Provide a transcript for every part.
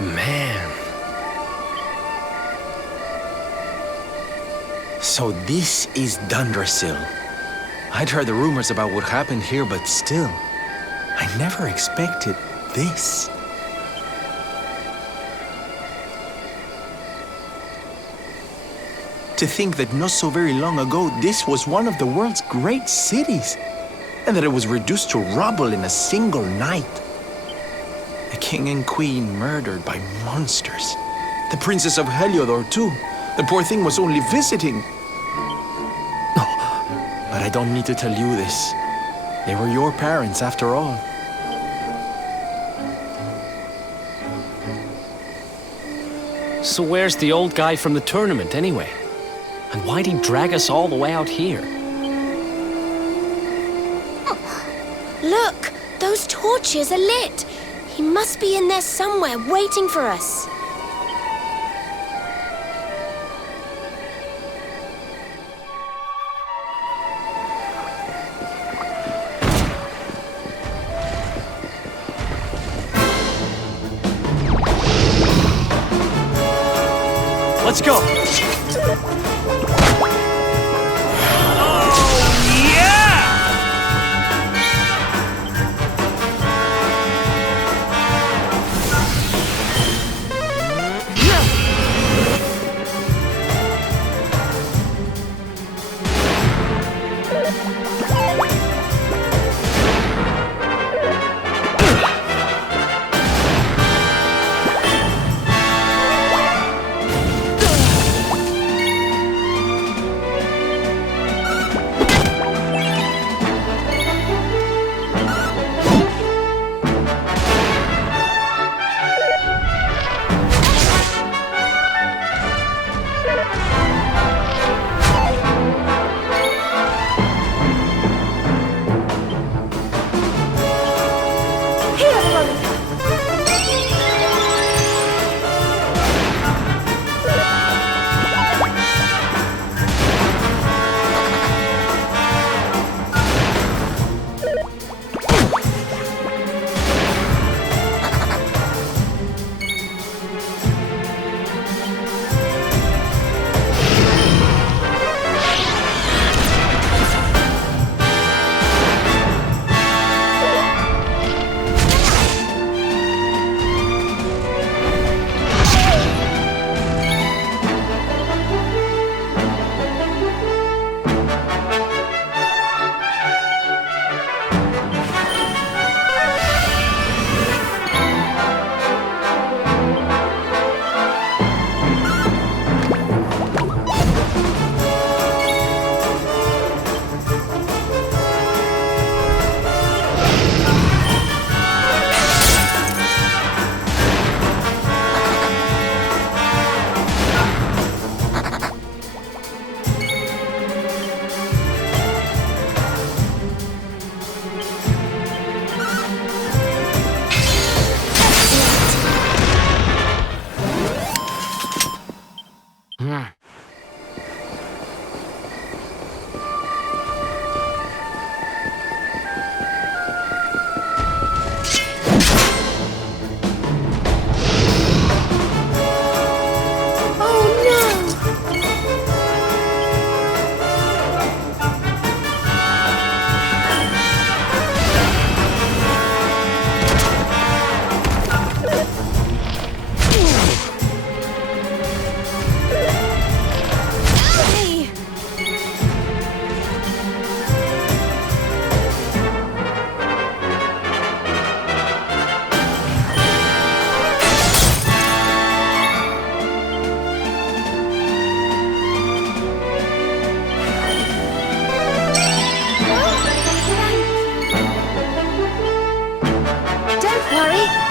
Man. So this is Dundrasil. I'd heard the rumors about what happened here, but still, I never expected this. To think that not so very long ago, this was one of the world's great cities, and that it was reduced to rubble in a single night. The king and queen murdered by monsters. The princess of Heliodor, too. The poor thing was only visiting. No, but I don't need to tell you this. They were your parents, after all. So where's the old guy from the tournament, anyway? And why'd he drag us all the way out here? Look! Those torches are lit! He must be in there somewhere, waiting for us. Let's go!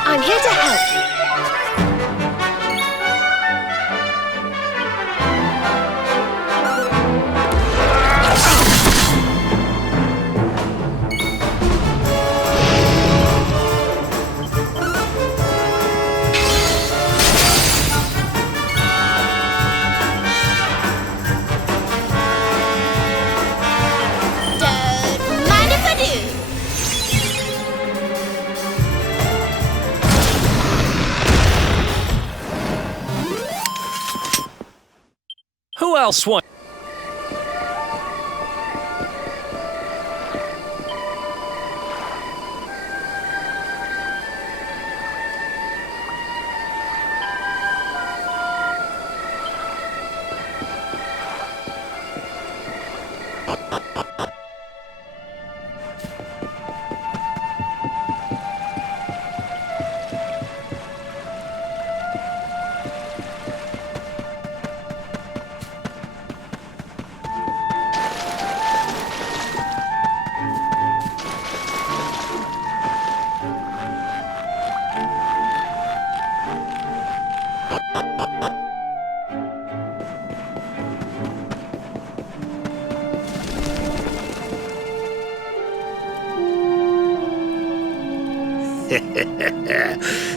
I'm here to help. Don't mind if I do. Who else wants?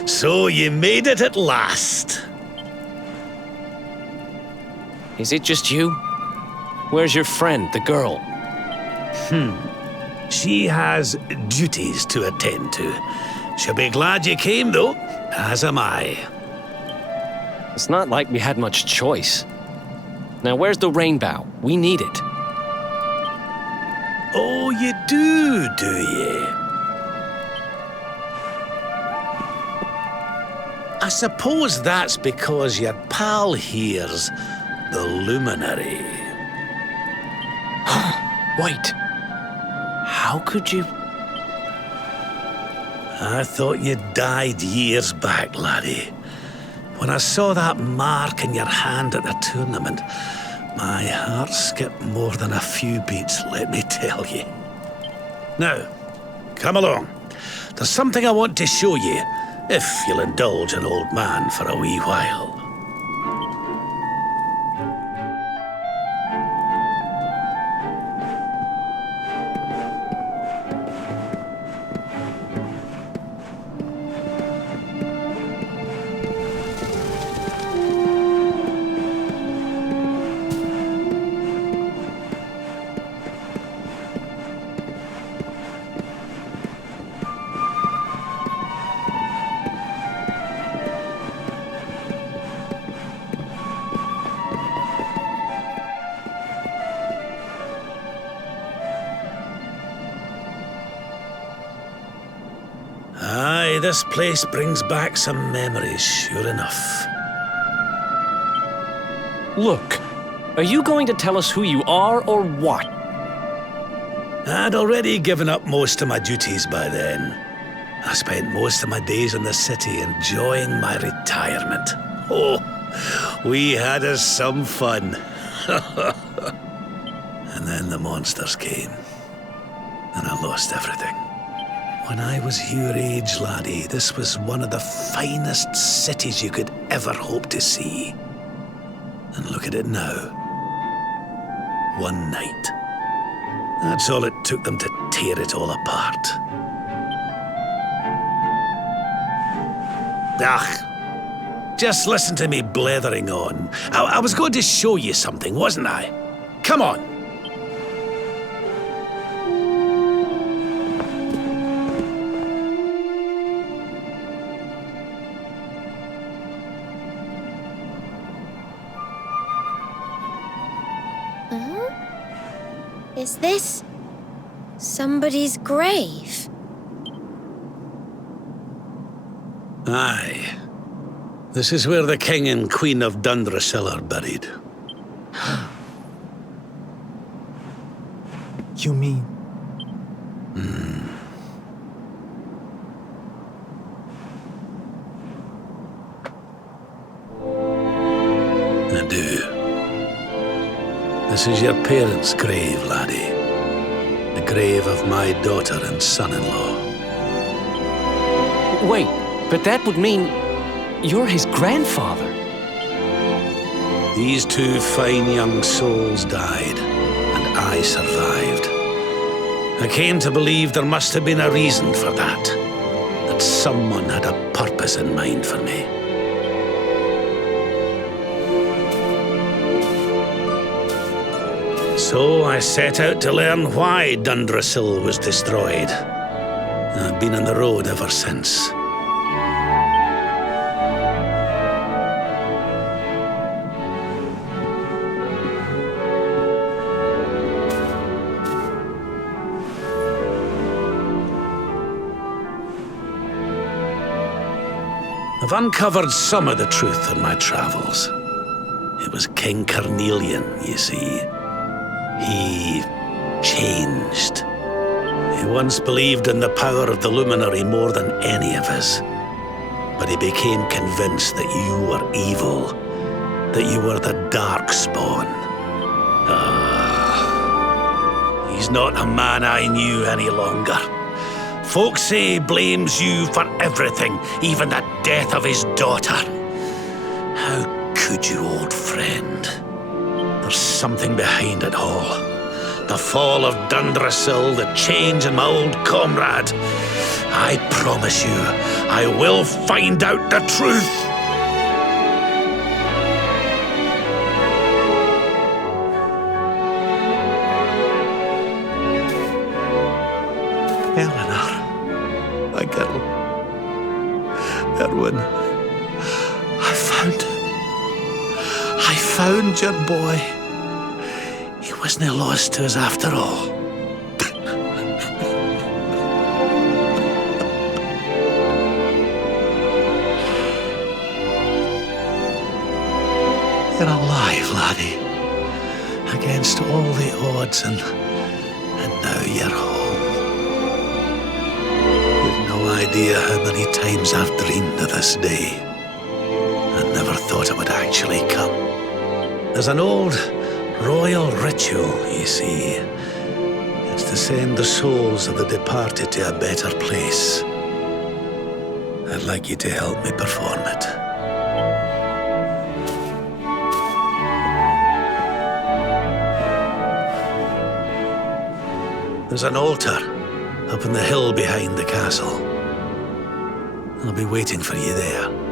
So you made it at last. Is it just you? Where's your friend, the girl? She has duties to attend to. She'll be glad you came, though, as am I. It's not like we had much choice. Now, where's the rainbow? We need it. Oh, you do you? I suppose that's because your pal here's the luminary. Wait. How could you... I thought you died years back, laddie. When I saw that mark in your hand at the tournament, my heart skipped more than a few beats, let me tell you. Now, come along. There's something I want to show you, if you'll indulge an old man for a wee while. Aye, this place brings back some memories, sure enough. Look, are you going to tell us who you are or what? I'd already given up most of my duties by then. I spent most of my days in the city enjoying my retirement. Oh, we had us some fun. And then the monsters came, and I lost everything. When I was your age, laddie, this was one of the finest cities you could ever hope to see. And look at it now. One night. That's all it took them to tear it all apart. Just listen to me blethering on. I was going to show you something, wasn't I? Come on. Is this somebody's grave? Aye. This is where the King and Queen of Dundrasil are buried. You mean? I do. This is your parents' grave, laddie. The grave of my daughter and son-in-law. Wait, but that would mean you're his grandfather. These two fine young souls died, and I survived. I came to believe there must have been a reason for that. That someone had a purpose in mind for me. So I set out to learn why Dundrasil was destroyed. I've been on the road ever since. I've uncovered some of the truth in my travels. It was King Carnelian, you see. He changed. He once believed in the power of the luminary more than any of us. But he became convinced that you were evil, that you were the dark spawn. He's not a man I knew any longer. Folks say he blames you for everything, even the death of his daughter. How could you, old friend? There's something behind it all. The fall of Dundrasil, the change in my old comrade. I promise you, I will find out the truth. Eleanor, my girl. Erwin, I found I found your boy. He wasn't lost to us after all. You're alive, laddie. Against all the odds, and now you're home. You've no idea how many times I've dreamed of this day. I never thought it would actually come. There's an old royal ritual, you see. It's to send the souls of the departed to a better place. I'd like you to help me perform it. There's an altar up on the hill behind the castle. I'll be waiting for you there.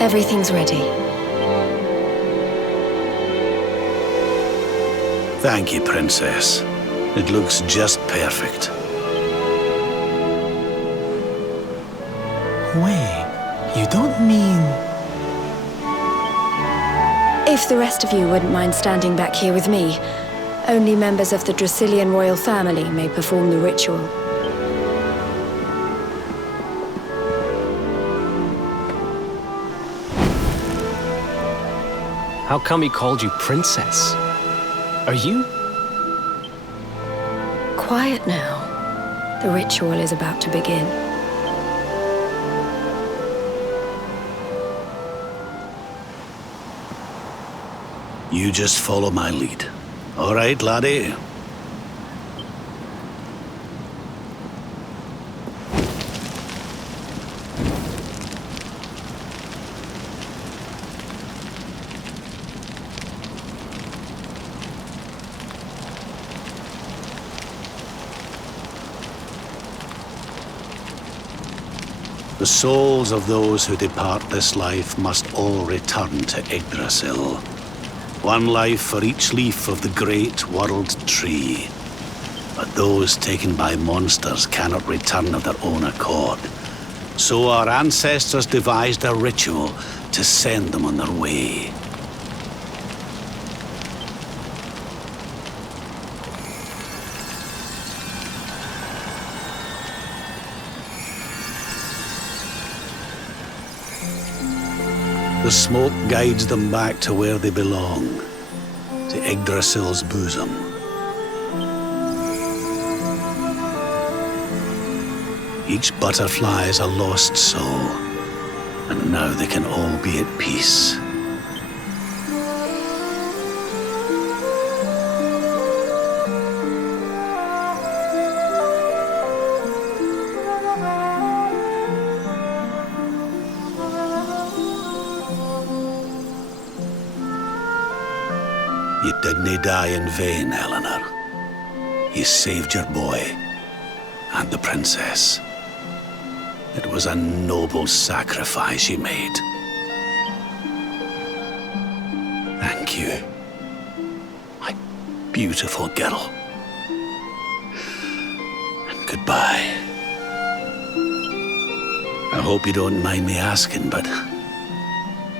Everything's ready. Thank you, Princess. It looks just perfect. Wait, you don't mean... If the rest of you wouldn't mind standing back here with me, only members of the Dracilian royal family may perform the ritual. How come he called you princess? Are you? Quiet now. The ritual is about to begin. You just follow my lead. All right, laddie? The souls of those who depart this life must all return to Yggdrasil. One life for each leaf of the great world tree. But those taken by monsters cannot return of their own accord. So our ancestors devised a ritual to send them on their way. The smoke guides them back to where they belong, to Yggdrasil's bosom. Each butterfly is a lost soul, and now they can all be at peace. You didn't die in vain, Eleanor. You saved your boy and the princess. It was a noble sacrifice you made. Thank you, my beautiful girl. And goodbye. I hope you don't mind me asking, but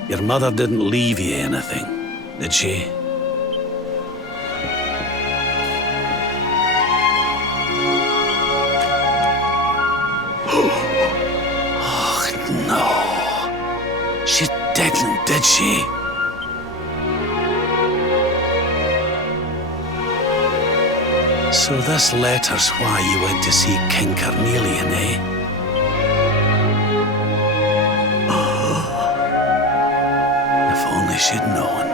your mother didn't leave you anything, did she? Oh, no. She didn't, did she? So this letter's why you went to see King Carnelian, eh? If only she'd known.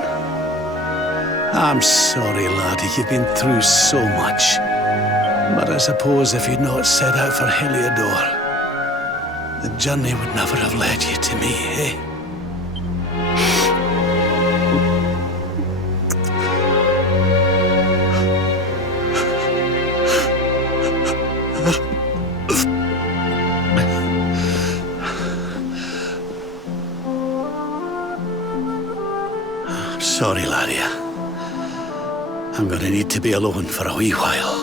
I'm sorry, laddie, you've been through so much. But I suppose if you'd not set out for Heliodor, the journey would never have led you to me, eh? Sorry, laddie. I'm gonna need to be alone for a wee while.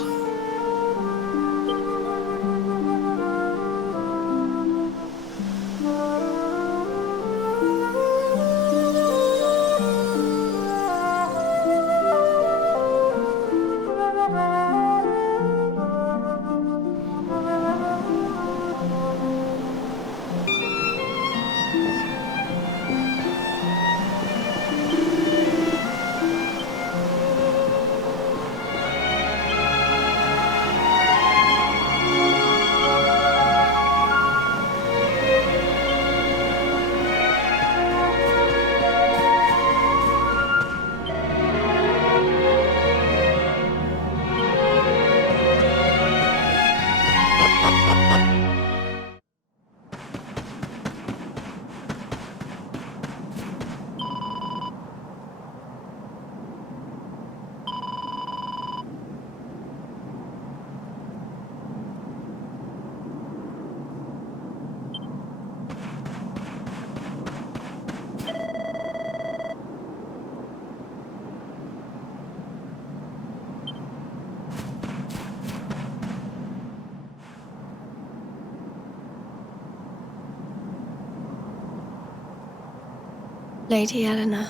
Lady Eleanor.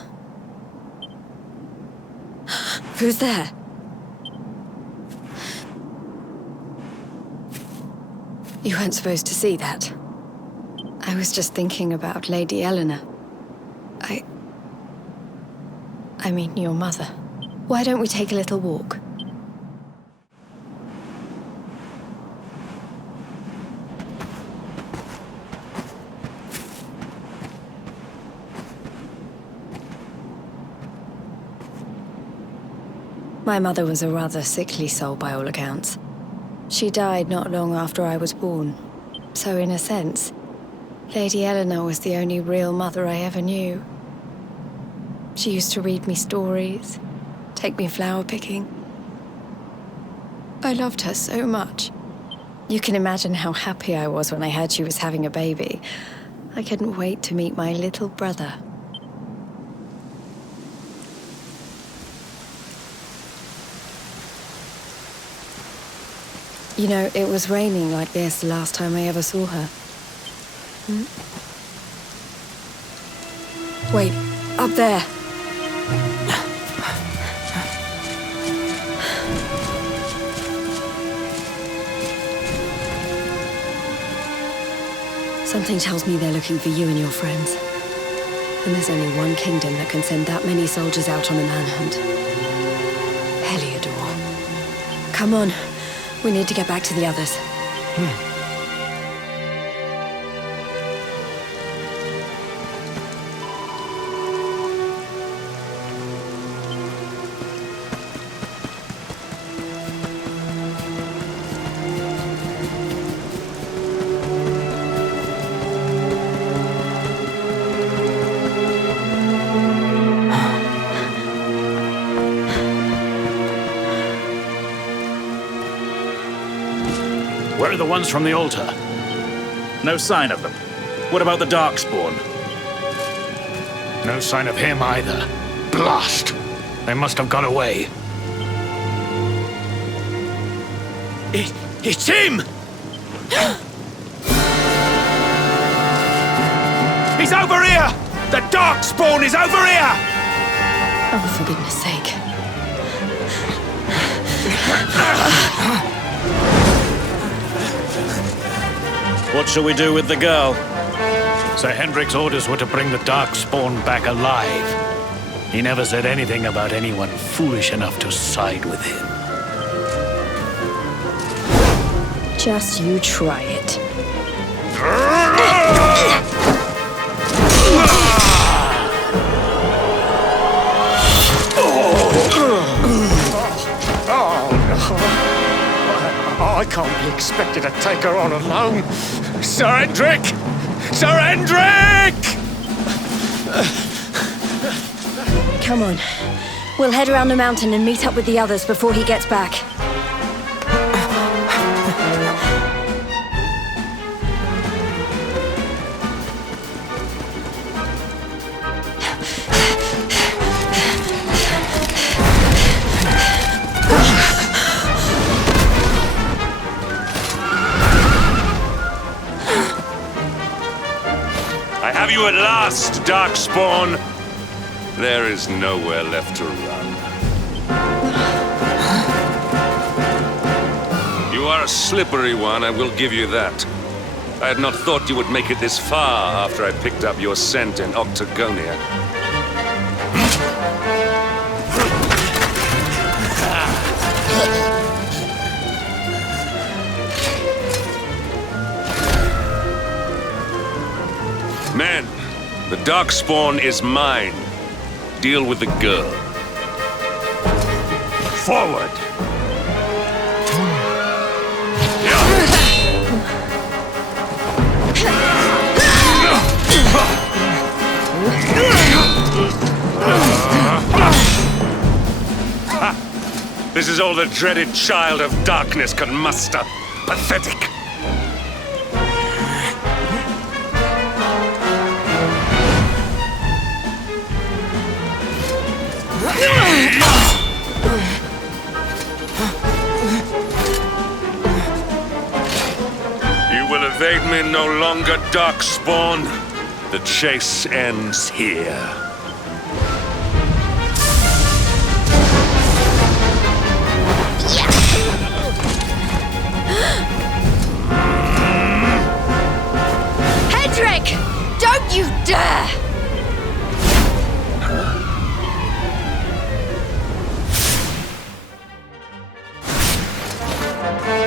Who's there? You weren't supposed to see that. I was just thinking about Lady Eleanor. I mean, your mother. Why don't we take a little walk? My mother was a rather sickly soul by all accounts. She died not long after I was born. So in a sense, Lady Eleanor was the only real mother I ever knew. She used to read me stories, take me flower picking. I loved her so much. You can imagine how happy I was when I heard she was having a baby. I couldn't wait to meet my little brother. You know, it was raining like this the last time I ever saw her. Wait, up there. Something tells me they're looking for you and your friends. And there's only one kingdom that can send that many soldiers out on a manhunt. Heliodor. Come on. We need to get back to the others. Where are the ones from the altar? No sign of them. What about the Darkspawn? No sign of him either. Blast! They must have got away. It's him! He's over here! The Darkspawn is over here! Oh, for goodness sake. What shall we do with the girl? Sir Hendrik's orders were to bring the Darkspawn back alive. He never said anything about anyone foolish enough to side with him. Just you try it. I can't be expected to take her on alone. Sir Hendrik! Sir Hendrik! Come on. We'll head around the mountain and meet up with the others before he gets back. I have you at last, Darkspawn. There is nowhere left to run. You are a slippery one, I will give you that. I had not thought you would make it this far after I picked up your scent in Octagonia. Men, the Darkspawn is mine. Deal with the girl. Forward! This is all the dreaded child of darkness can muster. Pathetic. You will evade me no longer, Darkspawn. The chase ends here. Hendrik! Don't you dare!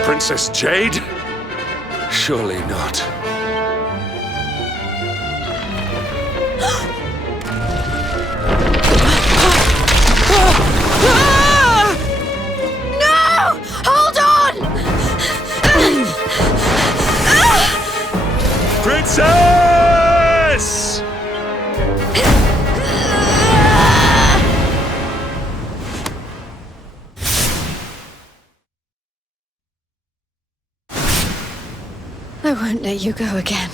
Princess Jade? Surely not. No! Hold on! Princess! I won't let you go again.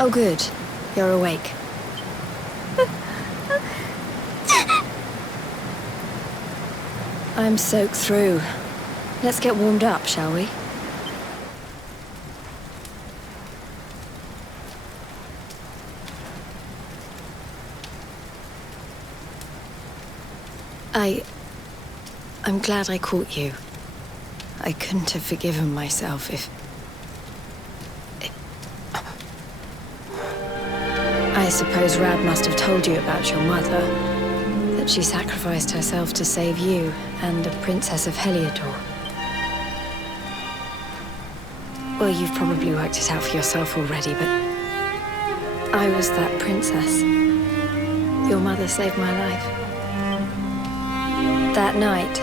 Oh, good. You're awake. I'm soaked through. Let's get warmed up, shall we? I'm glad I caught you. I couldn't have forgiven myself if... I suppose Rab must have told you about your mother. That she sacrificed herself to save you and the Princess of Heliodor. Well, you've probably worked it out for yourself already, but I was that princess. Your mother saved my life. That night,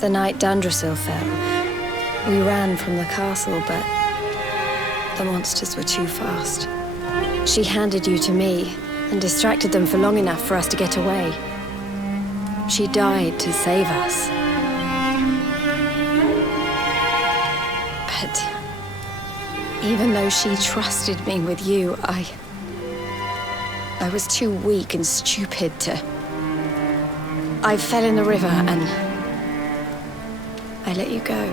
the night Dundrasil fell, we ran from the castle, but the monsters were too fast. She handed you to me and distracted them for long enough for us to get away. She died to save us. But even though she trusted me with you, I was too weak and stupid to... I fell in the river and I let you go.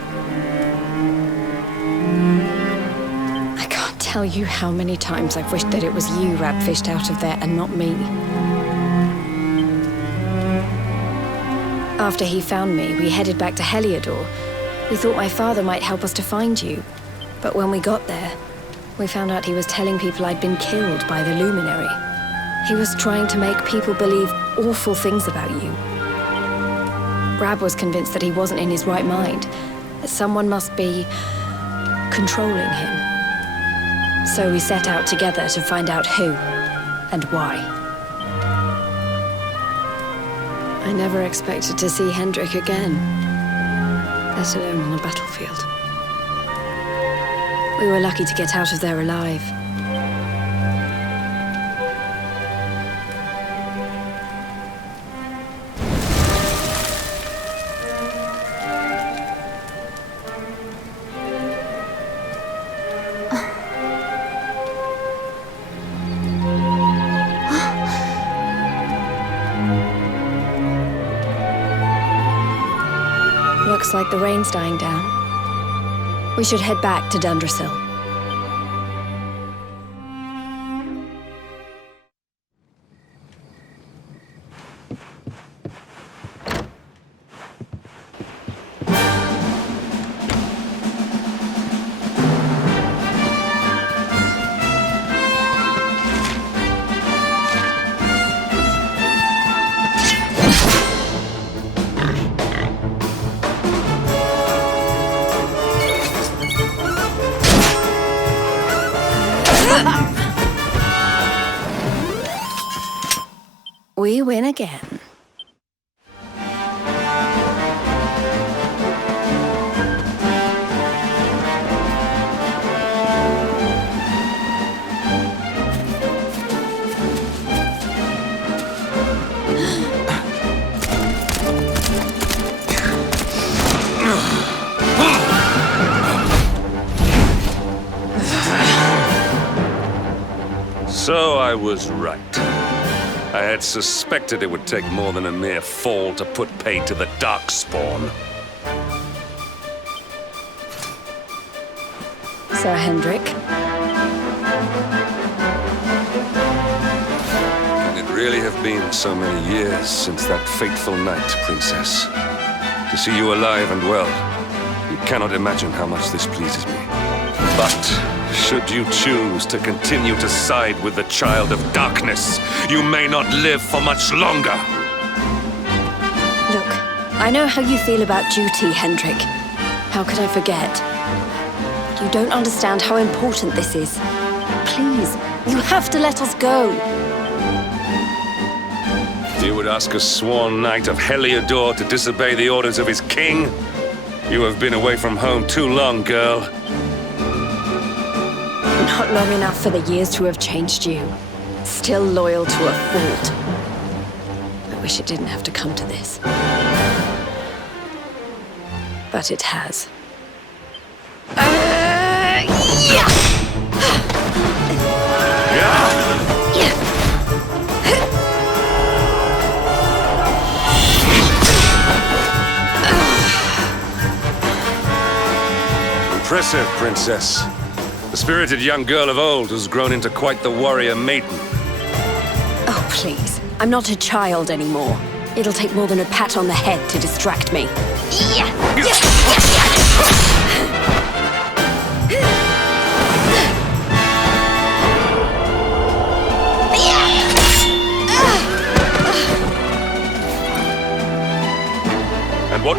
I can't tell you how many times I've wished that it was you Rab fished out of there and not me. After he found me, we headed back to Heliodor. We thought my father might help us to find you. But when we got there, we found out he was telling people I'd been killed by the Luminary. He was trying to make people believe awful things about you. Rab was convinced that he wasn't in his right mind, that someone must be controlling him. So we set out together to find out who and why. I never expected to see Hendrik again, let alone on a battlefield. We were lucky to get out of there alive. Looks like the rain's dying down. We should head back to Dundrasil. We win again. So I was right. I had suspected it would take more than a mere fall to put pay to the Darkspawn. Sir Hendrik. Can it really have been so many years since that fateful night, Princess? To see you alive and well, you cannot imagine how much this pleases me. But should you choose to continue to side with the Child of Darkness, you may not live for much longer. Look, I know how you feel about duty, Hendrik. How could I forget? You don't understand how important this is. Please, you have to let us go. You would ask a sworn knight of Heliodor to disobey the orders of his king? You have been away from home too long, girl. Not long enough for the years to have changed you. Still loyal to a fault. I wish it didn't have to come to this. But it has. Impressive, Princess. The spirited young girl of old has grown into quite the warrior maiden. Oh, please. I'm not a child anymore. It'll take more than a pat on the head to distract me.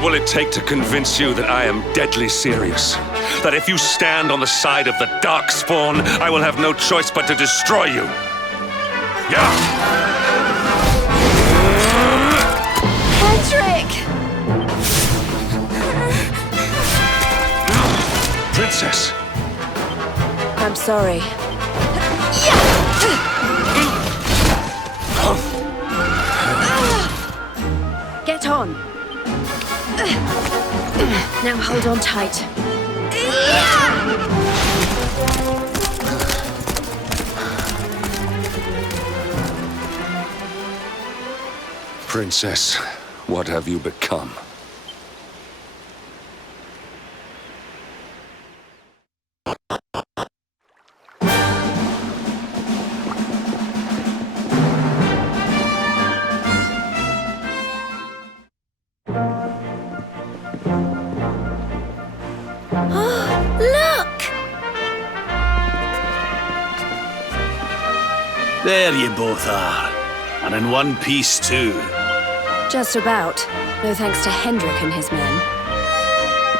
will it take to convince you that I am deadly serious? That if you stand on the side of the Darkspawn, I will have no choice but to destroy you? Yeah! Patrick! Princess! I'm sorry. Get on. Now hold on tight. Princess, what have you become? Look! There you both are. And in one piece, too. Just about. No thanks to Hendrik and his men.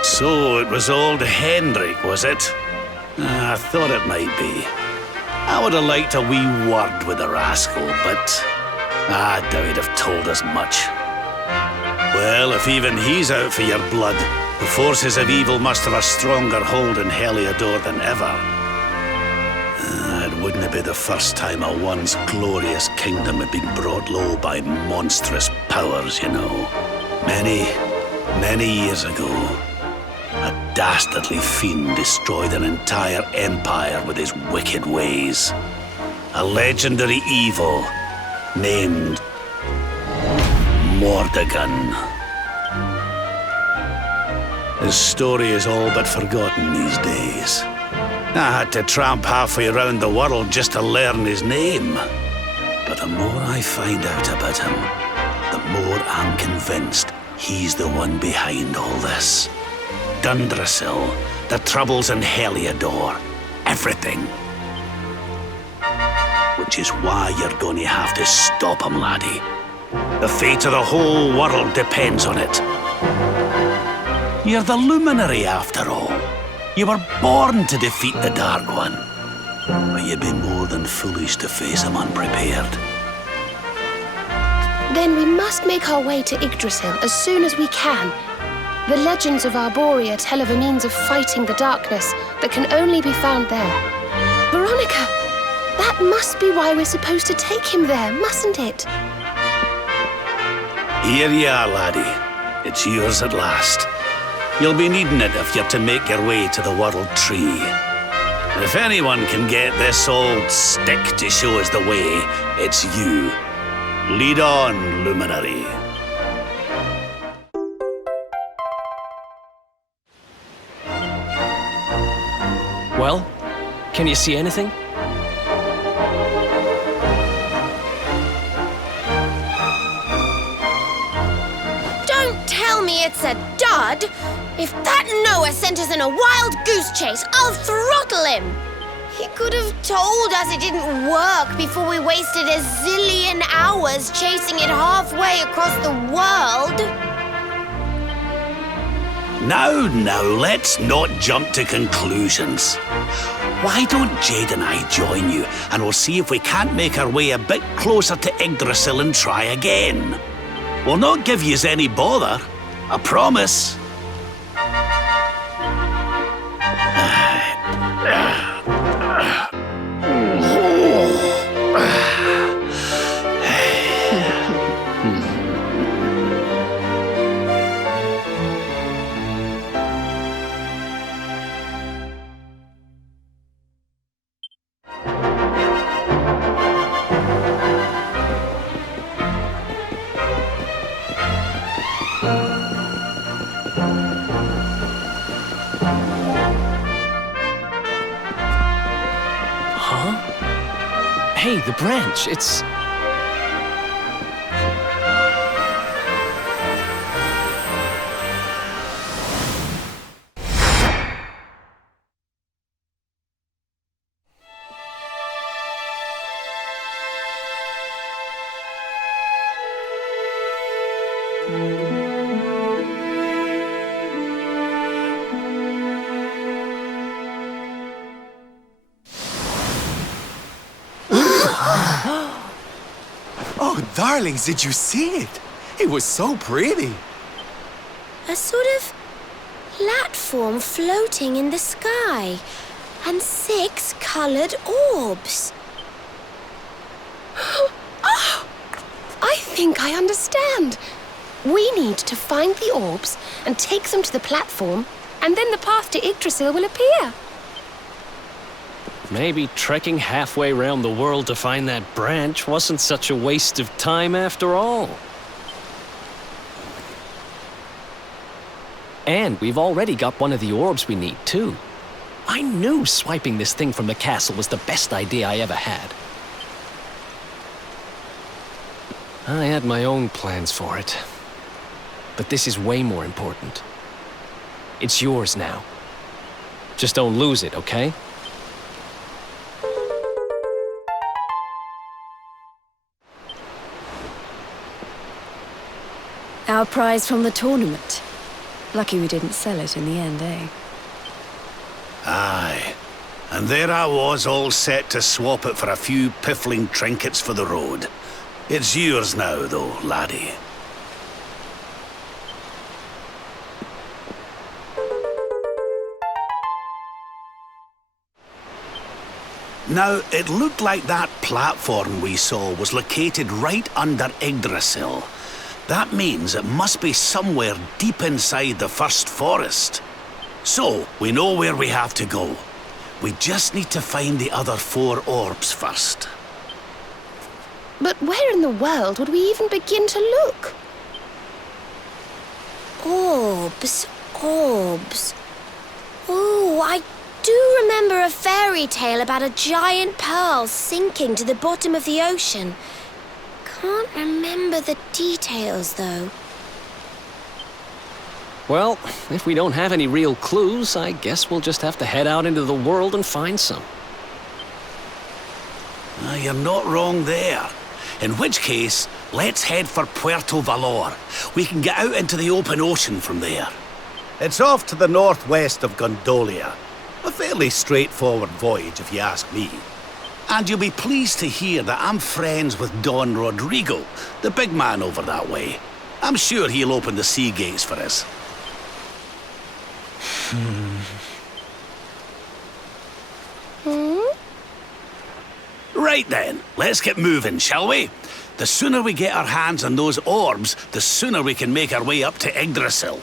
So it was old Hendrik, was it? I thought it might be. I would have liked a wee word with the rascal, but I doubt he'd have told us much. Well, if even he's out for your blood, the forces of evil must have a stronger hold in Heliodor than ever. It wouldn't be the first time a once glorious kingdom had been brought low by monstrous powers, you know. Many years ago, a dastardly fiend destroyed an entire empire with his wicked ways. A legendary evil named Mordegon. His story is all but forgotten these days. I had to tramp halfway around the world just to learn his name. But the more I find out about him, the more I'm convinced he's the one behind all this. Dundrasil, the troubles in Heliodor, everything. Which is why you're going to have to stop him, laddie. The fate of the whole world depends on it. You're the luminary, after all. You were born to defeat the Dark One. But you'd be more than foolish to face him unprepared. Then we must make our way to Yggdrasil as soon as we can. The legends of Arborea tell of a means of fighting the darkness that can only be found there. Veronica, that must be why we're supposed to take him there, mustn't it? Here you are, laddie. It's yours at last. You'll be needing it if you're to make your way to the World Tree. If anyone can get this old stick to show us the way, it's you. Lead on, Luminary. Well, can you see anything? Don't tell me it's a dud! If that Noah sent us in a wild goose chase, I'll throttle him! He could have told us it didn't work before we wasted a zillion hours chasing it halfway across the world. Now, let's not jump to conclusions. Why don't Jade and I join you, and we'll see if we can't make our way a bit closer to Yggdrasil and try again. We'll not give yous any bother, I promise. Hey, the branch, it's... Darlings, did you see it? It was so pretty. A sort of platform floating in the sky, and 6 coloured orbs. Oh, I think I understand. We need to find the orbs and take them to the platform, and then the path to Yggdrasil will appear. Maybe trekking halfway around the world to find that branch wasn't such a waste of time after all. And we've already got one of the orbs we need, too. I knew swiping this thing from the castle was the best idea I ever had. I had my own plans for it. But this is way more important. It's yours now. Just don't lose it, okay? Our prize from the tournament. Lucky we didn't sell it in the end, eh? Aye. And there I was, all set to swap it for a few piffling trinkets for the road. It's yours now, though, laddie. Now, it looked like that platform we saw was located right under Yggdrasil. That means it must be somewhere deep inside the first forest. So, we know where we have to go. We just need to find the other 4 orbs first. But where in the world would we even begin to look? Orbs, orbs. Oh, I do remember a fairy tale about a giant pearl sinking to the bottom of the ocean. Can't remember the details, though. Well, if we don't have any real clues, I guess we'll just have to head out into the world and find some. You're not wrong there. In which case, let's head for Puerto Valor. We can get out into the open ocean from there. It's off to the northwest of Gondolia. A fairly straightforward voyage, if you ask me. And you'll be pleased to hear that I'm friends with Don Rodrigo, the big man over that way. I'm sure he'll open the sea gates for us. Right then, let's get moving, shall we? The sooner we get our hands on those orbs, the sooner we can make our way up to Yggdrasil.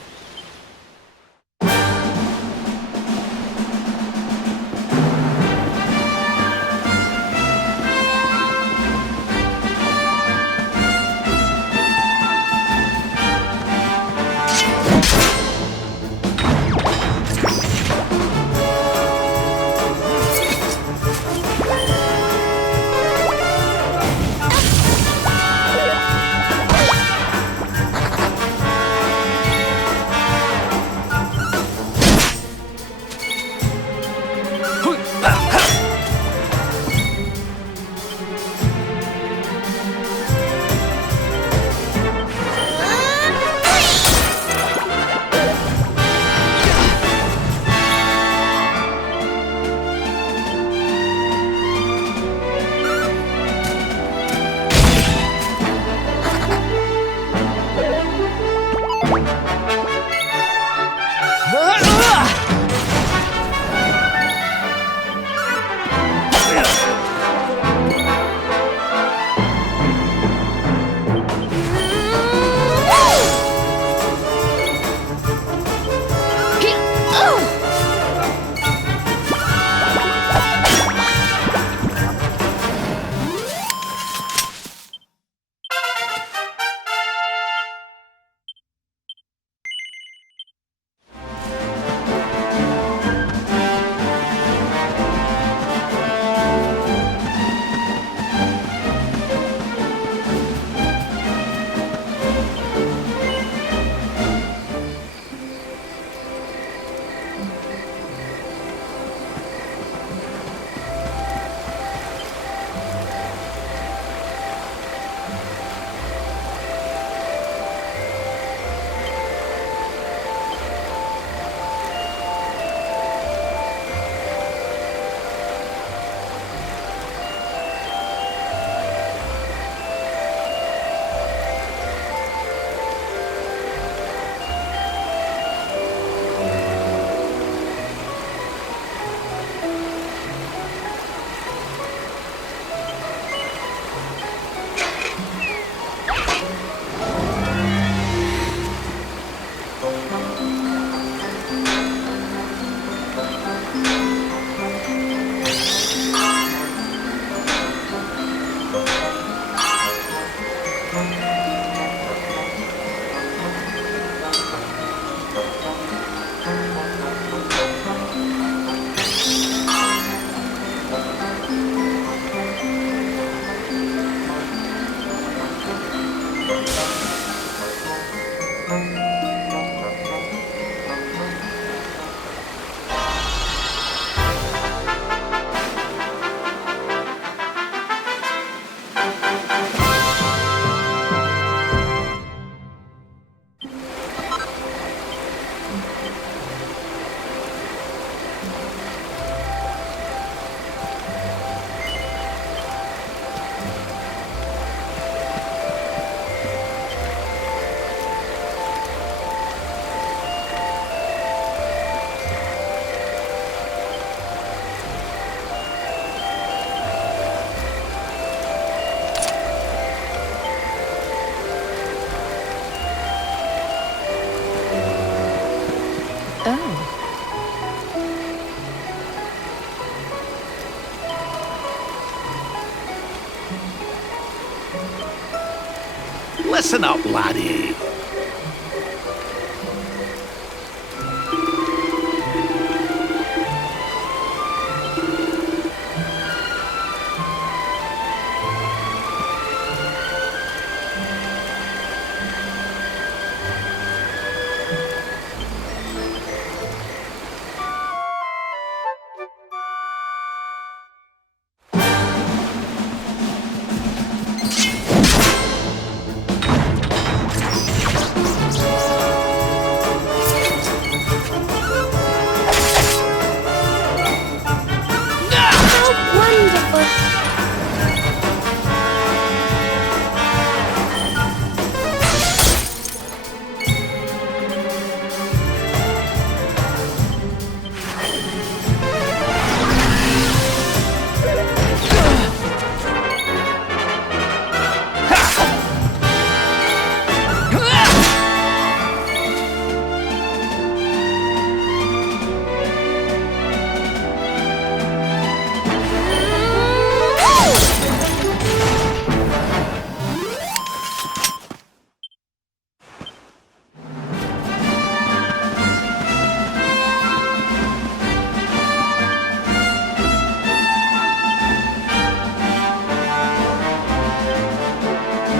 Listen up, laddie.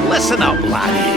Listen up, laddie.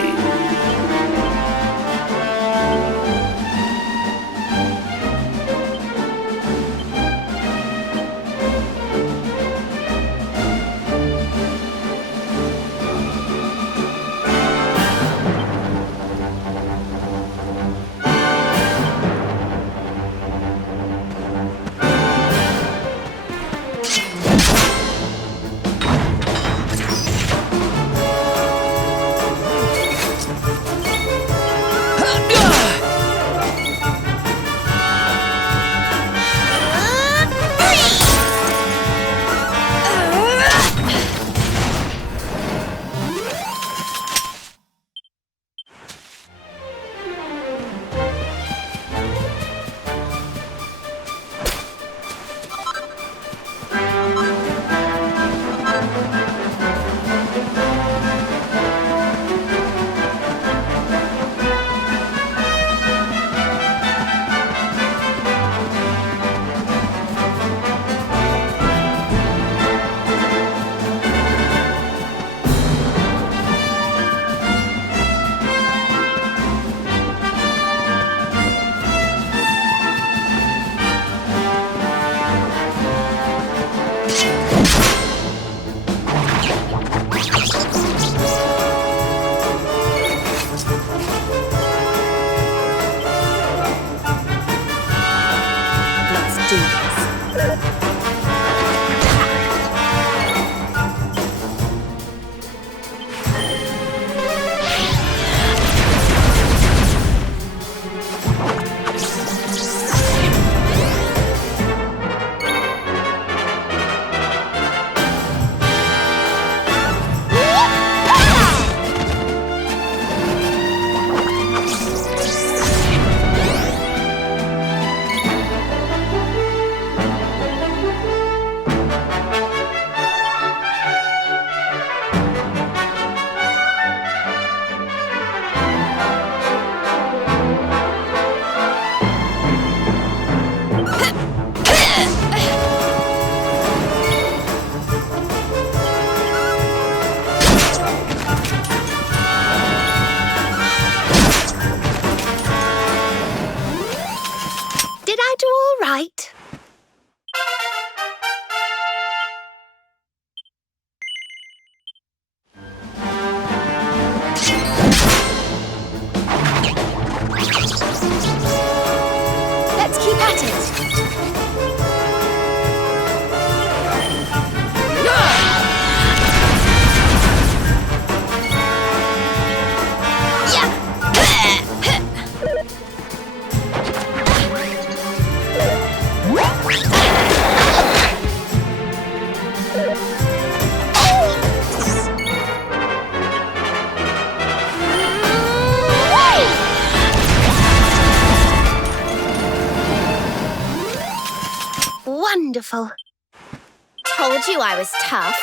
right. Let's keep at it. Wonderful. Told you I was tough.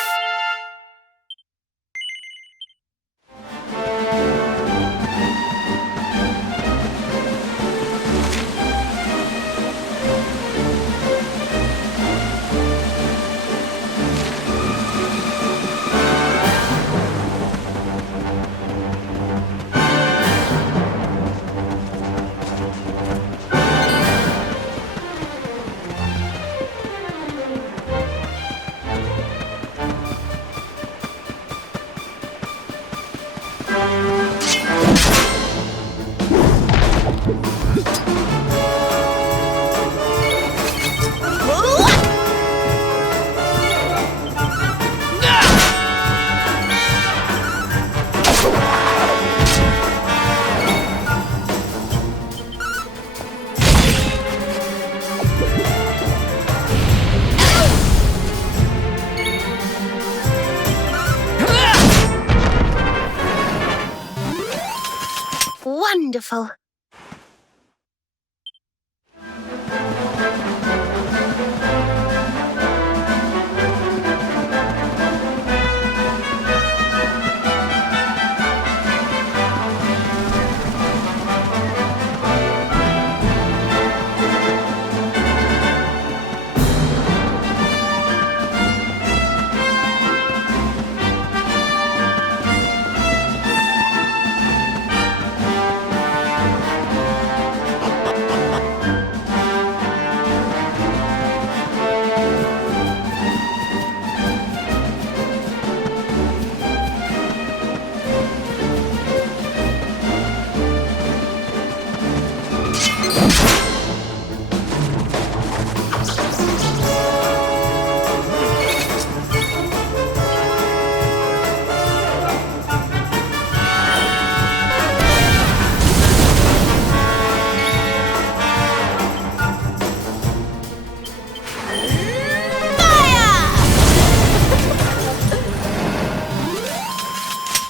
Wonderful.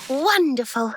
Wonderful.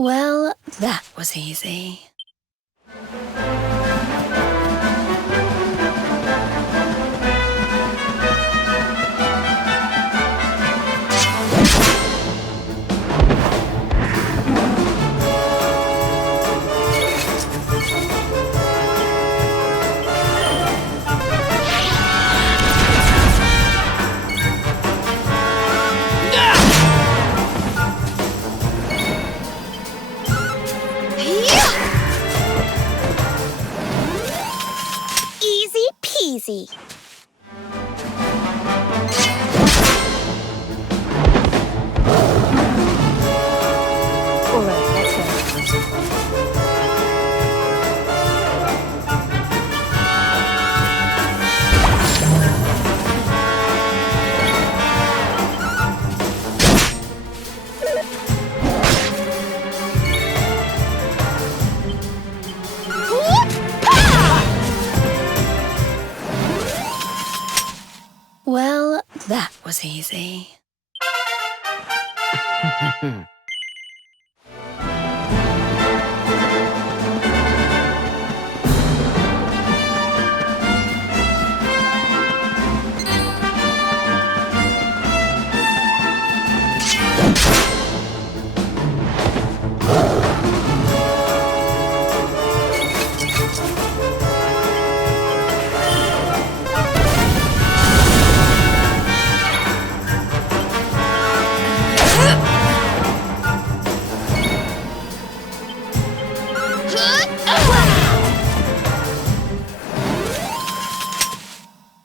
Well, that was easy. Easy peasy. All right, let's go. Well, that was easy.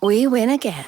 We win again.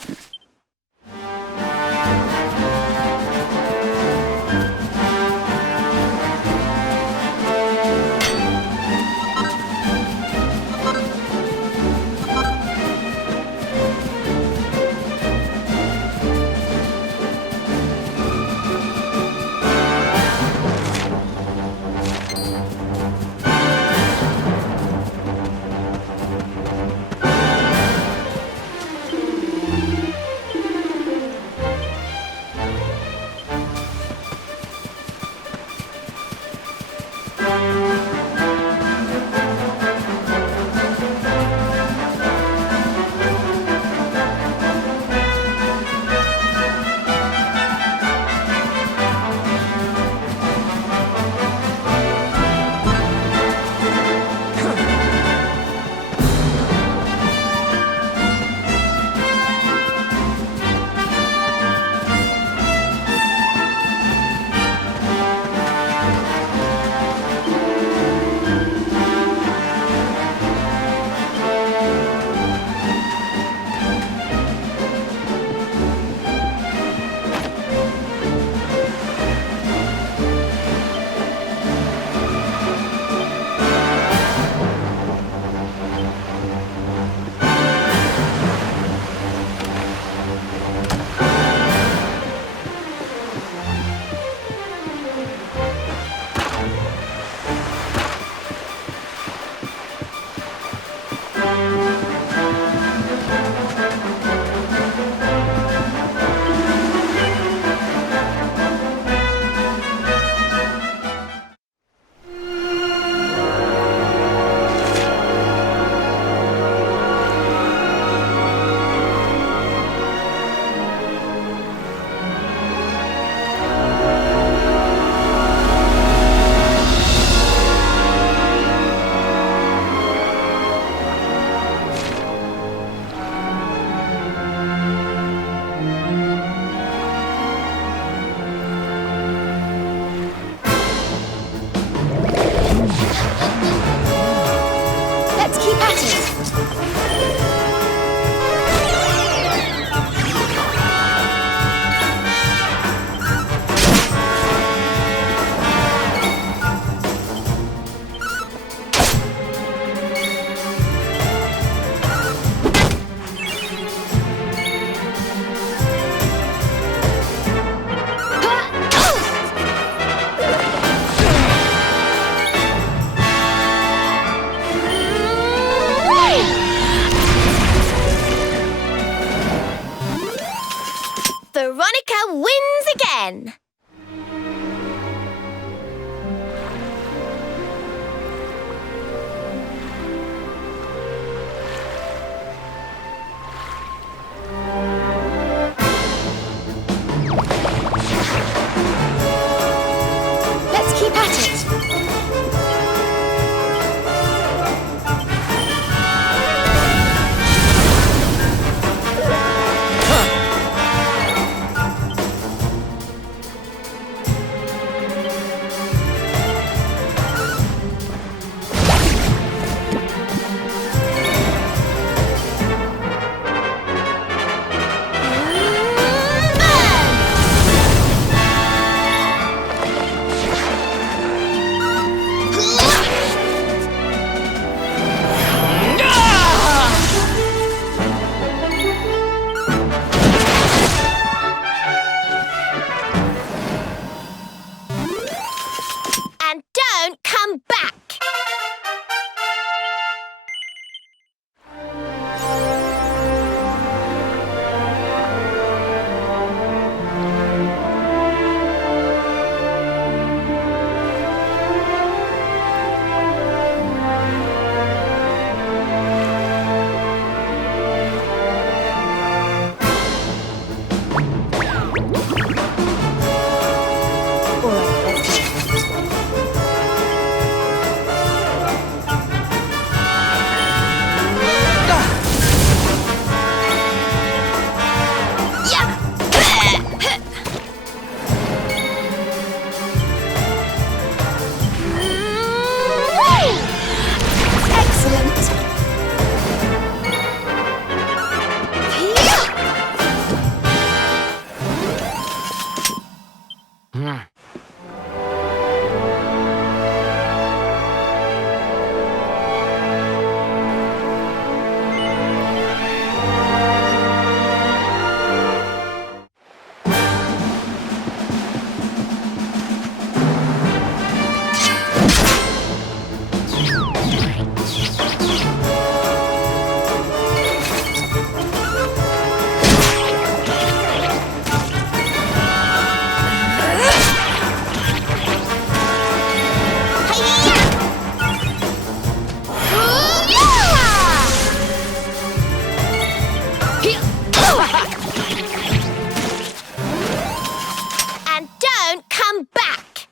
Joker wins again. Let's keep at it. And don't come back. All right, let's go. Excellent. And don't come back.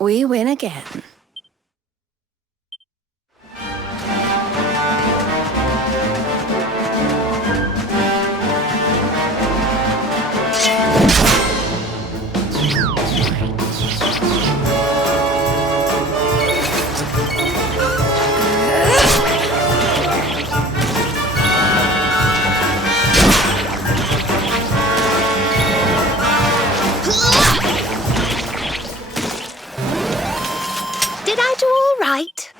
We win again. Did I do all right?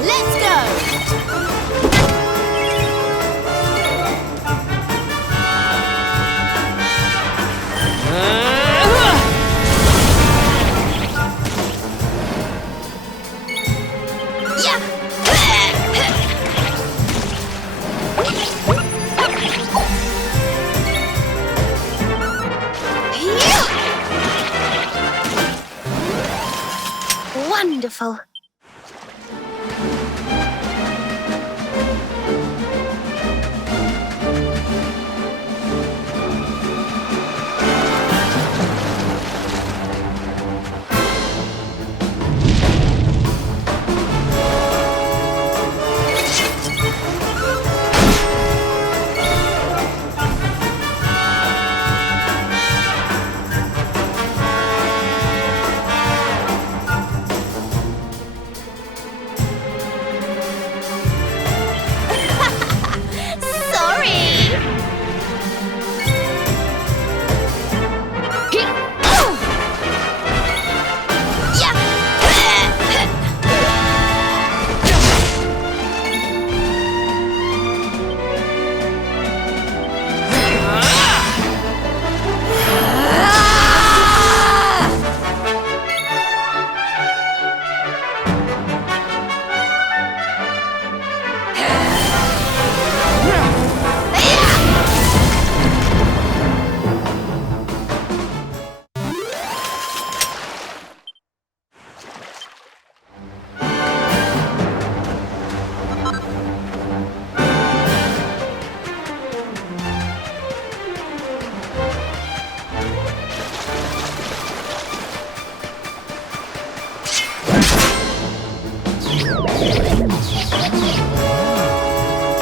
Let's go. Wonderful.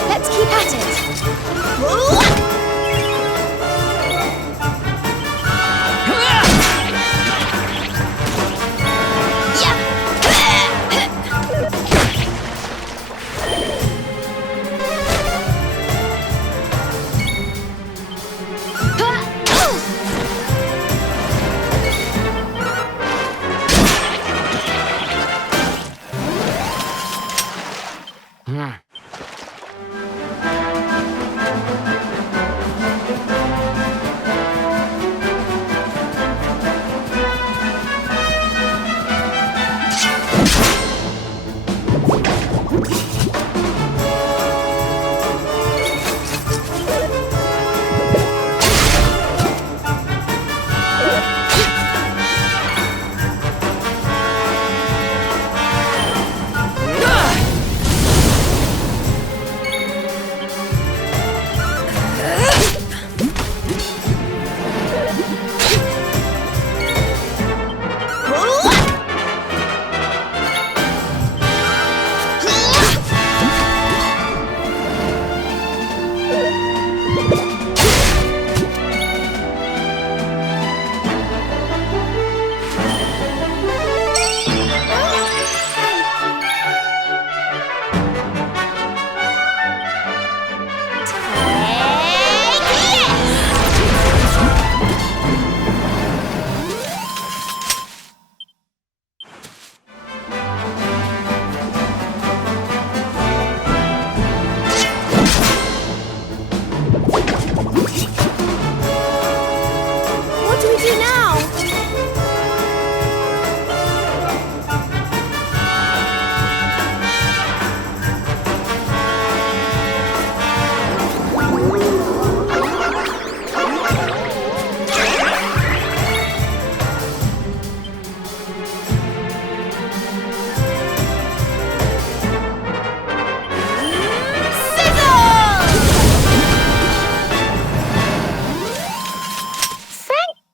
Let's keep at it.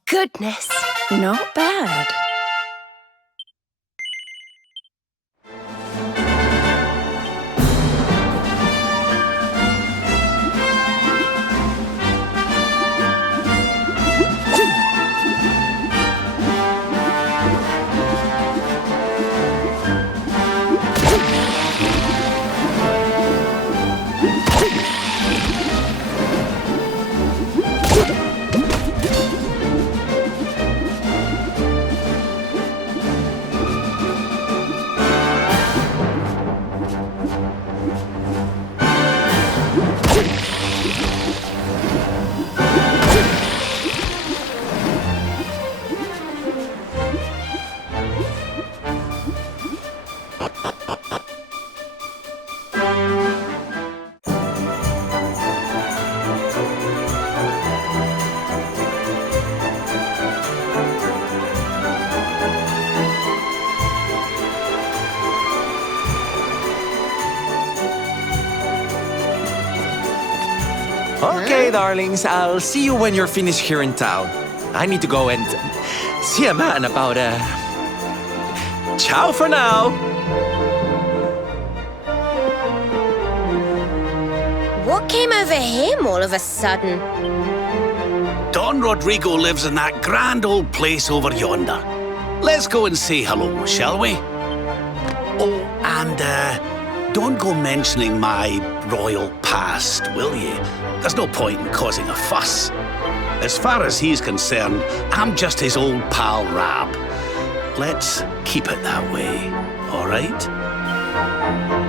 Goodness. Not bad. Okay, darlings, I'll see you when you're finished here in town. I need to go and see a man about ciao for now. What came over him all of a sudden? Don Rodrigo lives in that grand old place over yonder. Let's go and say hello, shall we? Oh, and don't go mentioning my royal past, will you? There's no point in causing a fuss. As far as he's concerned, I'm just his old pal Rab. Let's keep it that way, all right?